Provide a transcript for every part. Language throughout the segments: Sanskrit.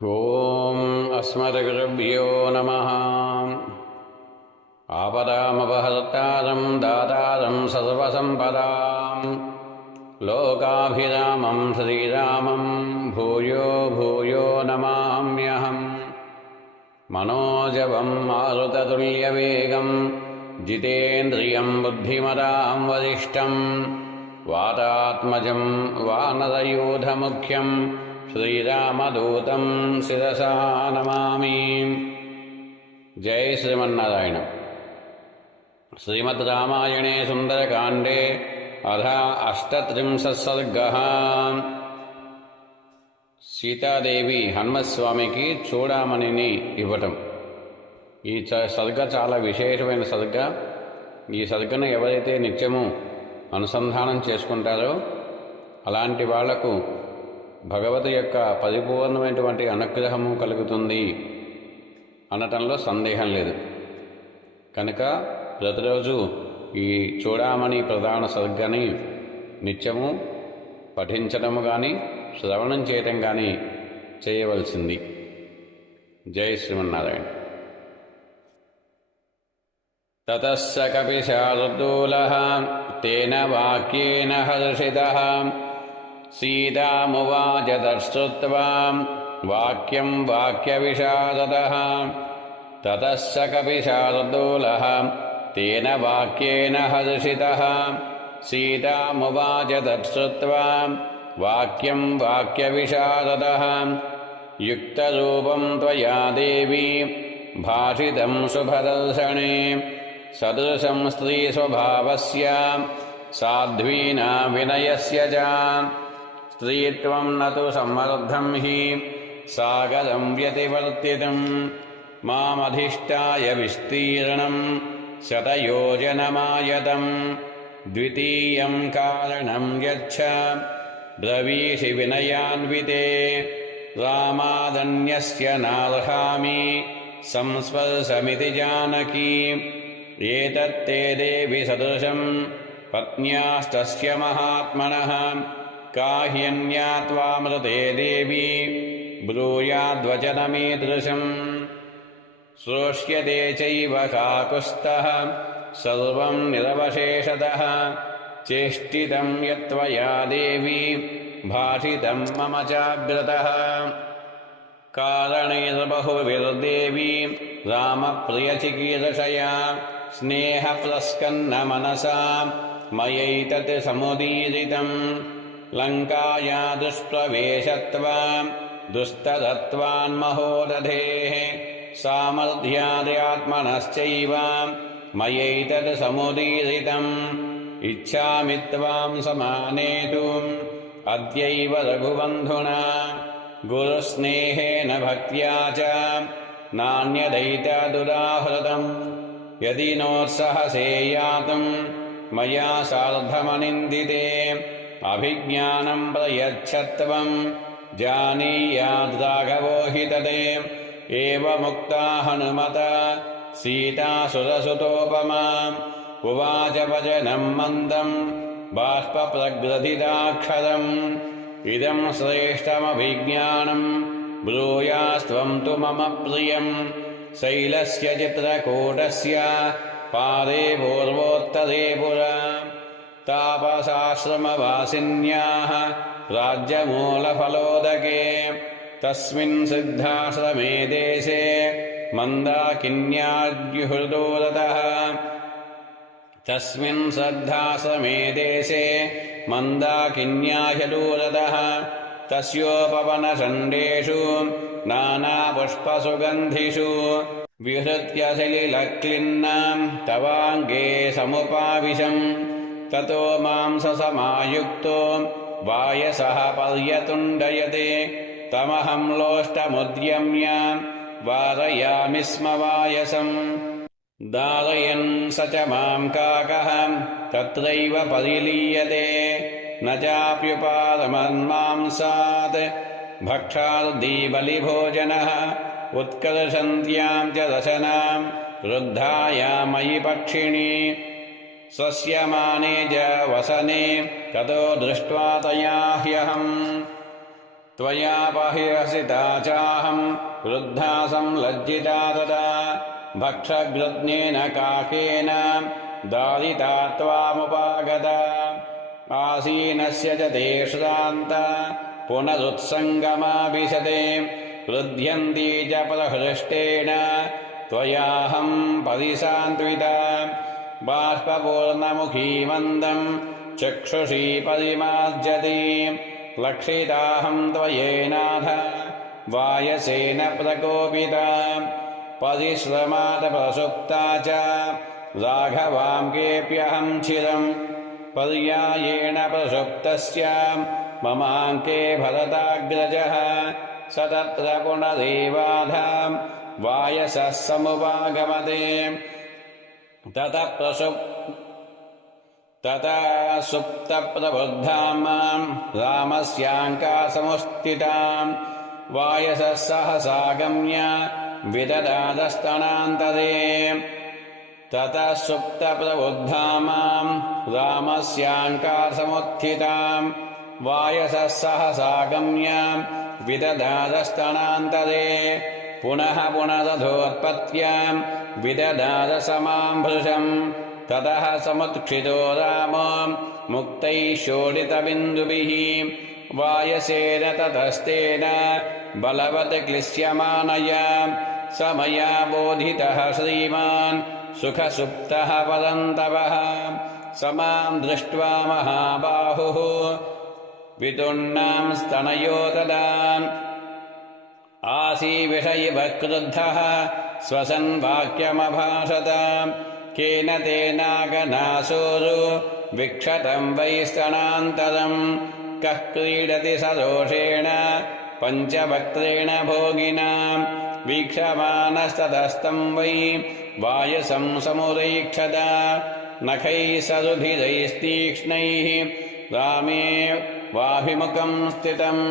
ओम अस्मद्गुरुभ्यो नमः। आपदामपहर्तारं दातारं सर्वसम्पदां लोकाभिरामं श्रीरामं भूयो भूयो नमाम्यहम्। मनोजवं मारुततुल्यवेगं जितेन्द्रियं बुद्धिमतां वरिष्ठं वातात्मजं वानरयूथमुख्यं श्रीरामदूतं शिरसा नमामि। जय श्रीमन्नारायण। श्रीमद् रामायणे सुन्दरकाण्डे अथ 38 सर्गः। సీతాదేవి హనుమస్వామికి చూడామణిని ఇవ్వటం. ఈ సర్గ చాలా విశేషమైన సర్గ. ఈ సర్గను ఎవరైతే నిత్యము అనుసంధానం చేసుకుంటారో అలాంటి వాళ్లకు భగవతి యొక్క పరిపూర్ణమైనటువంటి అనుగ్రహము కలుగుతుంది అనటంలో సందేహం లేదు. కనుక ప్రతిరోజు ఈ చూడామణి ప్రధాన సర్గని నిత్యము పఠించడము కానీ శ్రవణం చేయటం కానీ చేయవలసింది. జై శ్రీమన్నారాయణ. తతస్స కపిశార్దూలః తేన వాక్యేన హర్షితః సీతామువాచ తచ్చుత్వా వాక్యం వాక్యవిశారదః. తతస్స కపిశార్దూలః తేన వాక్యేన హర్షితః సీతామువాచ తచ్చుత్వా వాక్యం వాక్యవిశారదః. యుక్తరూపం త్వయా దేవీ భాషితం శుభదర్శనే సదృశం స్త్రీస్వభావస్య సాధ్వీనా వినయస్య చ. స్త్రీత్వం నతు సంవర్ధం హి సాగరం వ్యతివర్తితం మామధిష్టాయ విస్తీర్ణం శతయోజనమాయతం. ద్వితీయం కారణం యచ్చ బ్రవీషి వినయాన్వితే రామాదన్యస్య నార్హామి సంస్పర్శమితి జానకీ. ఏతత్తే దేవి సదృశం పత్న్యాస్తస్య మహాత్మనః కాహ్యన్యా త్వామృతే దేవి బ్రూయాద్వచనమీదృశం. శ్రోష్యతే చైవ కాకుస్తః సర్వం నిరవశేషతః చేష్టితం యత్వయా దేవి భాషితం మమ చాగ్రతః. కారణైర్బహుభిర్దేవి రామప్రియచికీర్షయా స్నేహప్రస్కన్నమనసా మయైతత్ సముదీరితం. లంకాయా దుష్ప్రవేశత్వా దుస్తరత్వాన్మహోదధేః సామర్థ్యాద్యాత్మనశ్చైవ మయైతత్ సముదీరితం. ఇచ్ఛామి త్వాం సమానేతుం అద్యైవ రఘుబంధునా గురుస్నేహేన భక్త్యా చ నాన్యదైతదుదాహృతం. యది నోత్సహసేయాతుం మయా సార్ధమనిందితే అభిజ్ఞానం ప్రయచ్చత్వం జానీయాద్రాఘవో హి తదే. ఏవముక్తా హనుమత సీతాసురసుతోపమా ఉవాచ వచనం మందం బాష్పప్రగ్రథితాక్షరం. ఇదం శ్రేష్టమభిజ్ఞానం బ్రూయాస్త్వం తు మమ ప్రియం. శైలస్య చిత్రకూటస్య పాదే పూర్వోత్తరే పురా తాపసాశ్రమవాసిన్యాః రాజ్యమూలఫలోదకే. తస్మిన్ సిద్ధాశ్రమే దేశే మందాకిన్యాద్యుహృదోరతః. తస్మిన్ శ్రద్ధాశ్రమే దేశే మందాకిన్యాహ్యదూరతః. తస్యోపవనషండేషు నానాపుష్పసుగంధిషు విహృత్య సలిలక్లిన్నాం తవాంగే సముపావిశం. తతో మాంససమాయుక్తో వాయసః పర్యతుండయతే తమహం లోష్టముద్యమ్య వారయామి స్మ వాయసం. దారయన్ స చ మాం కాకః తత్రైవ పరిలీయతే న చాప్యుపారమన్మాంసాత్ భక్షార్దీ బలిభోజనః. ఉత్కర్షంత్యాం చ రచనాం వృద్ధాయా మయి పక్షిణీ స్వస్యమానే చ వసనే తతో దృష్ట్వా తయా హ్యహం. त्वया बहिरसिता चाहं क्रुद्धा संलज्जिता तदा भक्षगृत्नेन काकेन दारिता त्वामुपागता आसीनस्य च ते श्रान्ता पुनरुत्सङ्गमाभिशते क्रुध्यन्ती च प्रहृष्टेन त्वयाहं परिसान्त्विता बाष्पपूर्णमुखी मन्दं चक्षुषी परिमार्जति लक्षिताहं त्वयेनाथ वायसेन प्रकोपिता परिश्रमात् प्रसुप्ता च राघवां केऽप्यहं चिरम् पर्यायेण प्रसुप्तस्य ममाङ्के भरताग्रजः स तत्र पुनरेवाधां वायसः समुपागमते ततः सुप्तप्रबुद्धां मां रामस्याङ्कासमुत्थितां वायसः सहसागम्य विददादस्तनान्तरे ततः सुप्तप्रबुद्धां मां रामस्याङ्कासमुत्थितां वायसः सहसागम्य विददादस्तनान्तरे पुनः पुनरधोत्पत्त्यां विददादसमां भृशम् ततः समुत्क्षितो रामो मुक्तैः शोणितबिन्दुभिः वायसेन ततस्तेन बलवत् क्लिश्यमानया स मया बोधितः श्रीमान् सुखसुप्तः परन्तवः स मां दृष्ट्वा महाबाहुः वितुण्णां स्तनयो तदा आसीविषयिव क्रुद्धः स्वसन् वाक्यमभाषत केन तेनागनासोरु विक्षतं वै स्तनान्तरम् कः क्रीडति सरोषेण पञ्चवक्त्रेण भोगिना वीक्षमाणस्ततस्तं वै वायसं समुदैक्षत नखैः सरुधिरैस्तीक्ष्णैः रामे वाभिमुखं स्थितम्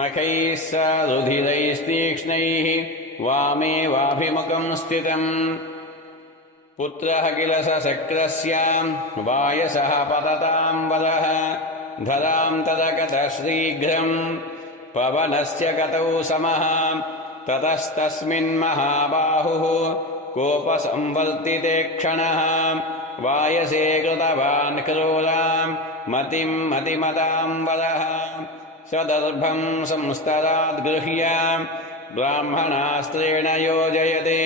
नखैः सरुधिरैस्तीक्ष्णैः वामे वाभिमुखं स्थितम् पुत्रः किल सशक्रस्य वायसः पततां वरः धरां तदगतः शीघ्रम् पवनस्य गतौ समः ततस्तस्मिन्महाबाहुः कोपसंवर्तिते क्षणः वायसे कृतवान् क्रूरां मतिं मतिमतां वरः सदर्भं संस्तराद्गृह्य ब्राह्मणास्त्रेण योजयते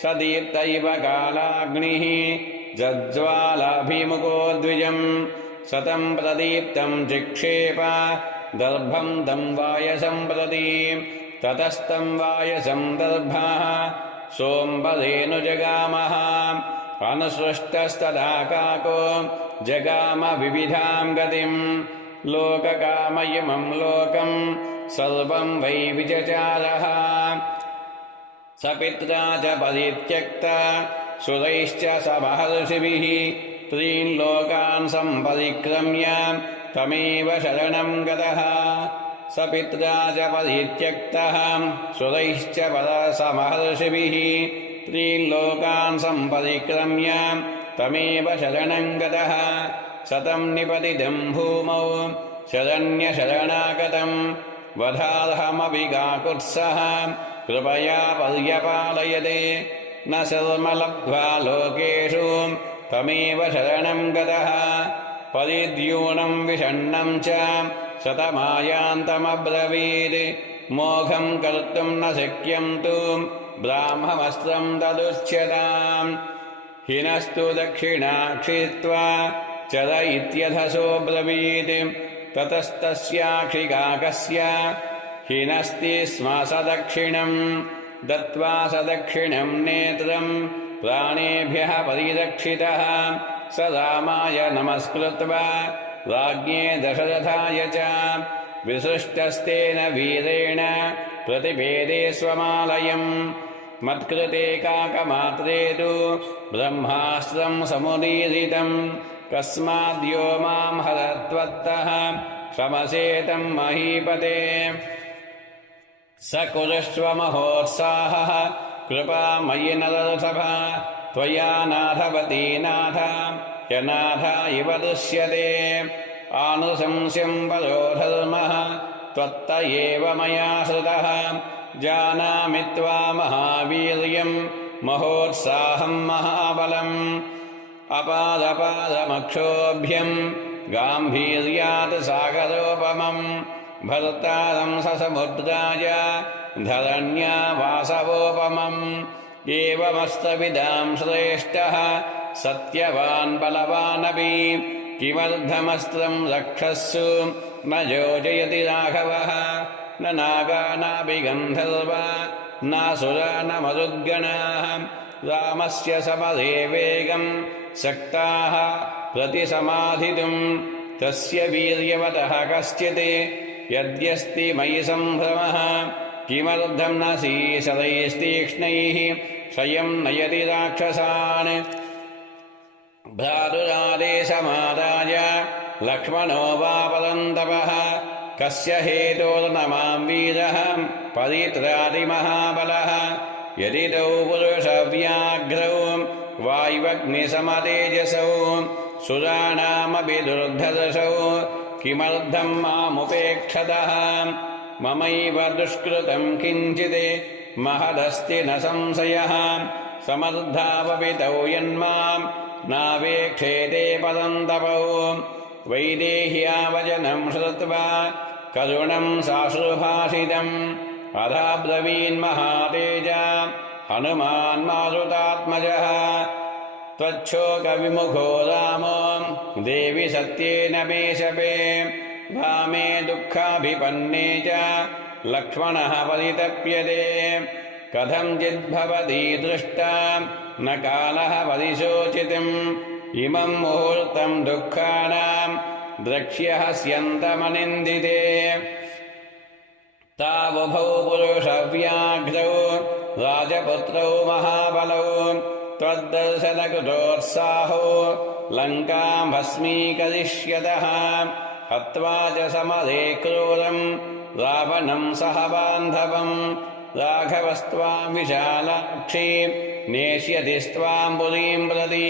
स दीप्त इव कालाग्निः जज्ज्वालाभिमुखो द्विजम् सतं प्रदीप्तं चिक्षेप दर्भं तं वायसं प्रति ततस्तं वायसं दर्भः सोऽम्बरेणुजगामः अनुसृष्टस्तदा काको जगाम विविधां गतिम् लोककामयिमं लोकं सर्वं वै विचचारः स पित्रा च परित्यक्ता सुरैश्च स महर्षिभिः त्रीन् लोकान् सम्परिक्रम्य तमेव शरणं गतः स पित्रा च परित्यक्तः सुरैश्च स महर्षिभिः त्रीन् लोकान् सम्परिक्रम्य तमेव शरणं गतः सतं निपतितं भूमौ शरण्यशरणागतं वधार्हमपि काकुत्सः कृपया पर्यपालयते न शर्मलब्ध्वा लोकेषु तमेव शरणं गतः परिद्यूनं विषण्णं च शतमायान्तमब्रवीत् मोघं कर्तुं न शक्यं तु ब्राह्मवस्त्रं तदुच्यताम् हिनस्तु दक्षिणाक्षित्वा चर इत्यथसोऽब्रवीत् ततस्तस्याक्षिकाकस्य हिनस्ति स्म सदक्षिणम् दत्त्वा सदक्षिणं नेत्रं प्राणेभ्यः परिरक्षितः स रामाय नमस्कृत्वा राज्ञे दशरथाय च विसृष्टस्तेन वीरेण प्रतिपेदे स्वमालयम् मत्कृते काकमात्रे तु ब्रह्मास्त्रं समुदीरितम् कस्माद्यो मां हरत्वत्तः क्षमसेतं महीपते स कुरुष्व महोत्साहः कृपामयि नरसभ त्वया नाथवती नाथ यनाथ इव दृश्यते आनुशंस्यं परो धर्मः त्वत्त एव मया श्रुतः जानामि त्वा महावीर्यं महोत्साहं महाबलम् अपादपादमक्षोभ्यं गाम्भीर्यात् सागरोपमं भर्तारं ससमुद्राय धरण्या वासवोपमम् एवमस्तविदां श्रेष्ठः सत्यवान् बलवानपि किमर्थमस्त्रं रक्षस्सु न योजयति राघवः न नागा नापि गन्धर्वा नासुरा न मरुद्गणाः रामस्य समरे वेगं सक्ताः प्रतिसमाधितुं तस्य वीर्यवतः कश्चित् यद्यस्ति मयि सम्भ्रमः किमर्थं न सीसदैस्तीक्ष्णैः स्वयं नयति राक्षसान् भ्रातुरादेशमादाय लक्ष्मणो वा परन्तपः कस्य हेतोर्न मां वीरः परित्राति महाबलः यदि तौ पुरुषव्याघ्रौ वायुवग्निसमतेजसौ सुराणामपि दुर्धर्षौ किमर्थं मामुपेक्षतः ममैव दुष्कृतं किञ्चित् महदस्ति न संशयः समर्थावपि तौ यन्मां नावेक्षेते परन्तपौ वैदेह्या वचनं श्रुत्वा करुणं साश्रुभाषितम् अथाब्रवीन्महातेजा हनुमान् मारुतात्मजः त्वच्छोकविमुखो रामो देवि सत्येन मे शपे वामे दुःखाभिपन्ने च लक्ष्मणः परितप्यते कथञ्चिद्भवति दृष्टा न कालः परिशोचितम् इमं मुहूर्तं दुःखानां द्रक्ष्यः स्यन्तमनिन्दिते तावुभौ पुरुषव्याघ्रौ राजपुत्रौ महाबलौ त्वद्दर्शनकृतोत्साहो लङ्कां भस्मीकरिष्यतः हत्वा च समरे क्रूरं रावणं सह बान्धवम् राघवस्त्वां विशालाक्षी नेष्यतिस्त्वां पुरीं प्रति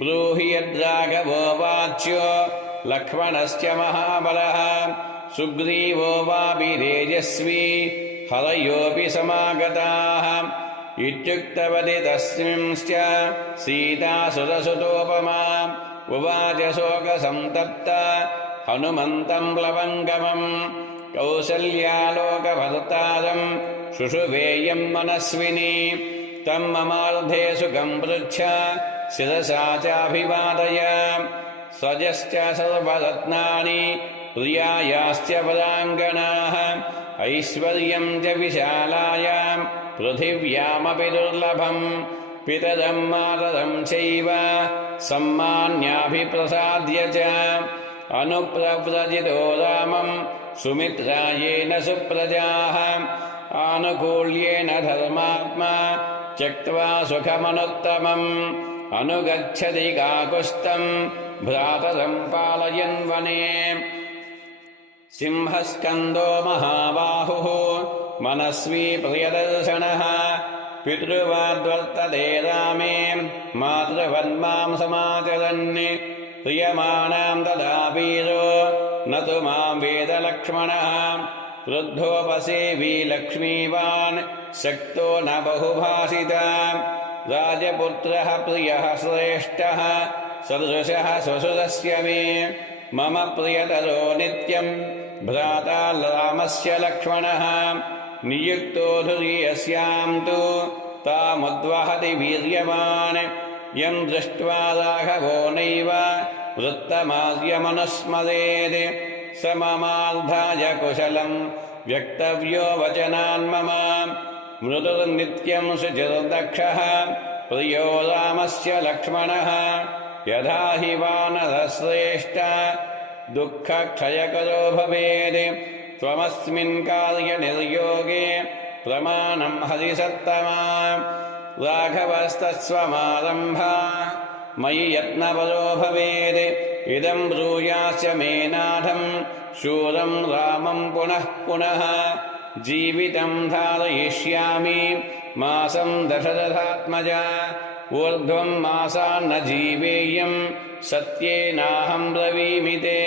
ब्रूहि यद्राघवो वाच्यो लक्ष्मणस्य महाबलः सुग्रीवो वापि तेजस्वी हरयोऽपि समागताः इत्युक्तवति तस्मिंश्च सीता सुरसुतोपमा उवाच शोकसन्तप्ता हनुमन्तं प्लवङ्गमम् कौसल्यालोकभर्तारं शुशुभेयं मनस्विनी तं ममार्धे सुखं पृच्छ शिरसा चाभिवादय स्वजश्च सर्वरत्नानि प्रियायाश्च पराङ्गणाः ऐश्वर्यं च विशालायां पृथिव्यामपि दुर्लभम् पितरं मातरं चैव सम्मान्याभिप्रसाद्य च अनुप्रव्रजितो रामं सुमित्रायेन सुप्रजाः आनुकूल्येन धर्मात्मा त्यक्त्वा सुखमनुत्तमम् अनुगच्छति काकुत्स्थं भ्रातरं पालयन् वने सिंहस्कन्दो महाबाहुः मनस्वी प्रियदर्शनः पितृवाद्वर्तते रामे मातृवन्मां समाचरन् प्रियमाणां तदा वीरो न तु मां वेद लक्ष्मणः वृद्धोपसेवी लक्ष्मीवान् शक्तो न बहुभाषिता राजपुत्रः प्रियः श्रेष्ठः सदृशः स्वसुरस्य मे मम प्रियतरो नित्यं भ्राता रामस्य लक्ष्मणः नियुक्तो धुर्यस्यां तु तामुद्वहति वीर्यवान् यं दृष्ट्वा राघवो नैव वृत्तमार्यमनुस्मरेत् स ममार्धाय कुशलं व्यक्तव्यो वचनान्मम मृदुर्नित्यं शुचिर्दक्षः प्रियो रामस्य लक्ष्मणः यथा हि वानरश्रेष्ठ दुःखक्षयकरो भवेत् त्वमस्मिन् कार्यनिर्योगे प्रमाणं हरिसत्तमा राघवस्तस्वमारम्भा मयि यत्नपरो भवेत् इदं ब्रूयाश्च मे नाथं शूरं रामं पुनः पुनः जीवितं धारयिष्यामि मासं दशरथात्मजा ऊर्ध्वं मासान्न जीवेयं सत्येनाहं ब्रवीमि ते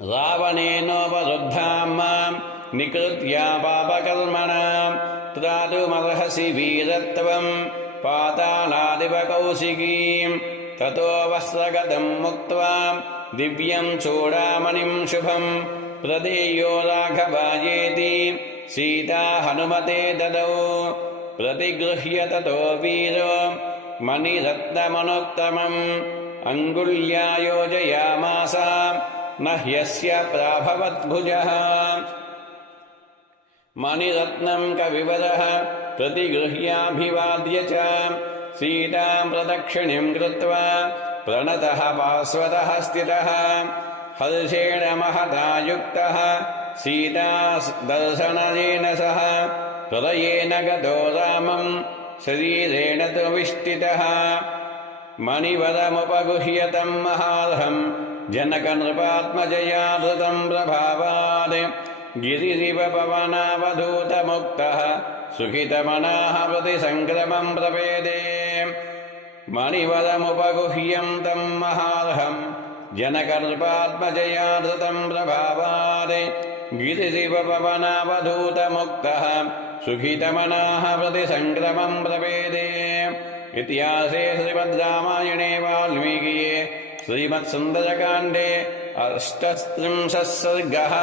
रावणेनोपरुद्धां मां निकृत्य पापकर्मणां त्रातुमर्हसि वीरत्वं पातालादिव कौशिकीं ततो वस्त्रगतं मुक्त्वा दिव्यं चूडामणिं शुभं प्रदेयो राघवायेति सीता हनुमते ददौ प्रतिगृह्य ततो वीरो मणिरत्नमनोत्तमम् अङ्गुल्या योजयामास न ह्यस्य प्राभवद्भुजः मणिरत्नं कविवरः प्रतिगृह्याभिवाद्य च सीतां प्रदक्षिणीं कृत्वा प्रणतः पार्श्वतः स्थितः हर्षेण महता युक्तः सीता दर्शनेन सह हृदयेन गतो रामं शरीरेण तु विष्टितः मणिवरमुपगुह्य तं महार्हं जनकनृपात्मजया धृतं प्रभावात् गिरिरिव पवनावधूतमुक्तः सुखितमनाः प्रतिसङ्क्रमं प्रपेदे मणिवरमुपगुह्यं तं महार्हं जनकनृपात्मजया धृतं प्रभावात् गिरिरिव पवनावधूतमुक्तः सुखितमनाः प्रतिसङ्क्रमं प्रपेदे इतिहासे श्रीमद्रामायणे वाल्मीकिये श्रीमत्सुन्दरकाण्डे 38 सर्गः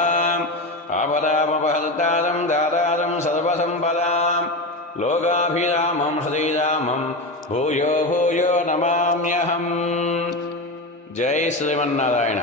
आपदामपहर्तारं दातारं सर्वसम्पदां लोकाभिरामं श्रीरामं भूयो भूयो नमाम्यहम्। जय श्रीमन्नारायण।